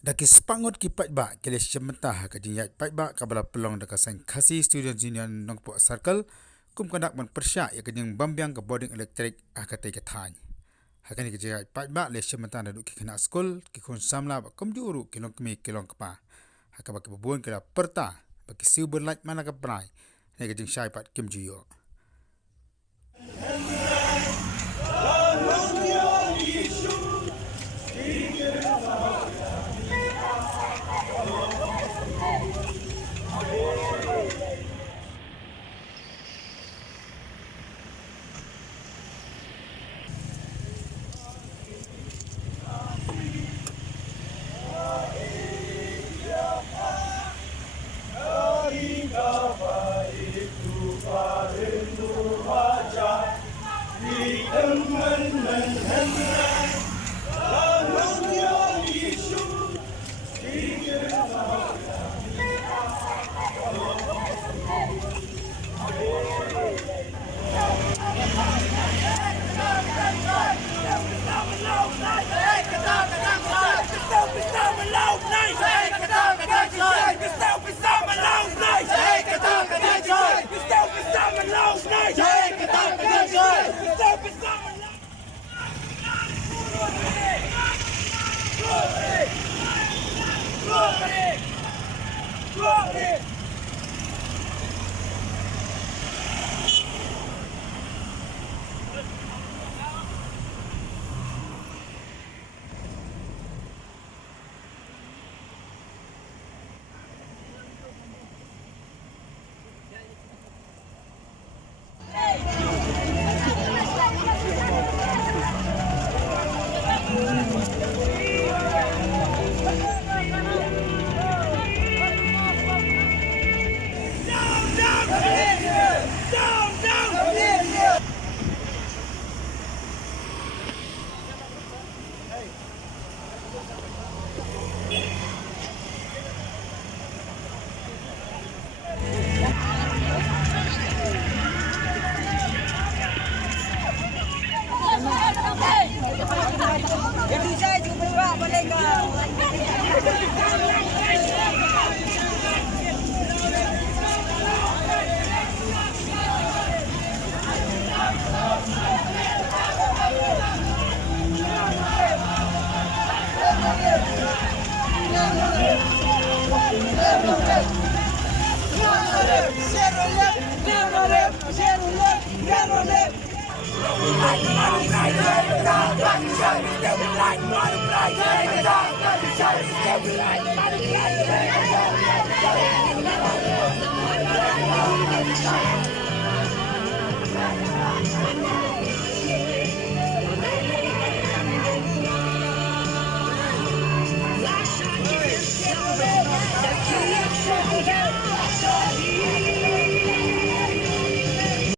Daki sepangot ki pat ba kele sementah ka jingyat pat ba kabala pelong daka sang kasi student union nong po circle kum kandak man persya ya kajing bambyang ka boarding electric akatai ka thany. Hakani ka jingyat pat ba le sementah na ki kena school ki kun samla ba kum diuru kilong kemi kilong kapa. Haka ba ki bubuan kala perta ba ki silver light mana ka prai. Ne ka jing syai pat kim jiyo.